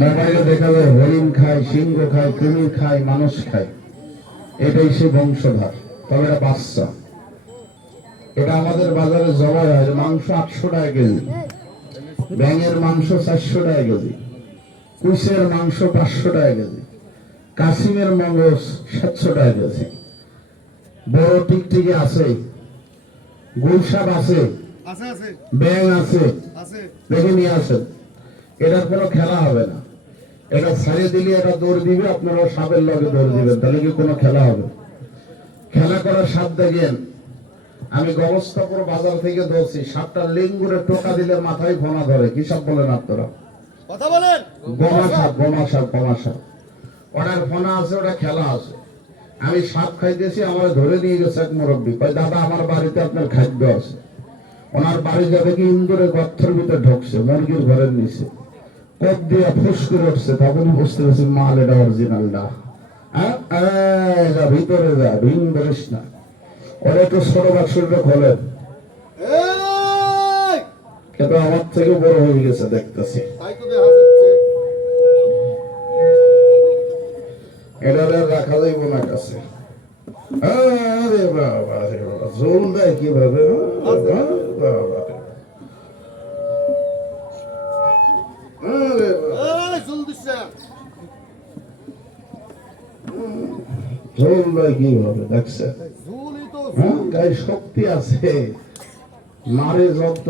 মোবাইলে দেখা যায় হরিণ খায়, সিংহ খায়, কুমির খায়, মানুষ খায়। এটাই সে বংশধর। তবে এটা বাচ্চা। এটা আমাদের বাজারে জবাই হয়। মাংস 800 টাকা কেজি, ব্যাঙের মাংস 400 টাকা কেজি, কুশের মাংস 500 টাকা কেজি, কাসিমের মগজ 700 টাকা কেজি। বড় টিকটিকি আছে, গুলশাপ আছে, ব্যাং আছে, দেখে নিয়ে আসেন। এটার কোনো খেলা হবে না। এটা ছাড়িয়ে দিলে এটা দৌড় দিবে, আপনারা সাপের লগে দৌড় দিবেন, তাহলে কি কোনো খেলা হবে? খেলা করার সাপ দেখেন। আমি গবস্তাপুর বাজার থেকে ধরছি, সাপটা লিঙ্গুরে টোকা দিলে মাথায় ঘোনা ধরে। কি সাপ বলেন আপনারা? কথা বলেন। গমা সাপ, গমা সাপ, গমা সাপ। ওটার ফোনা আছে, ওটা খেলা আছে। আমি সাপ খাইতেছি, আমার ধরে নিয়ে গেছে এক মুরব্বী, কয় দাদা আমার বাড়িতে আপনার খাদ্য আছে। ওনার বাড়ি যাবে কি ইন্দুরে গর্তের ভিতরে ঢুকছে, মুরগির ঘরের নিচে কোপ দিয়ে ফুস করে উঠছে। তখনই বুঝতে পারছি মাল এটা অরিজিনাল না। ভিতরে যা, ভিন ধরিস না। ওরা একটু ছোট বাক্সটা খোলেন, কিন্তু আমার থেকে বড় হয়ে গেছে দেখতেছি। এটা রাখা যাইব না কাছে। আরে বাবা রে বাবা, জোল দেয় কিভাবে! জোল দেয় কিভাবে দেখছে? গায়ে শক্তি আছে, মারে জব্দ।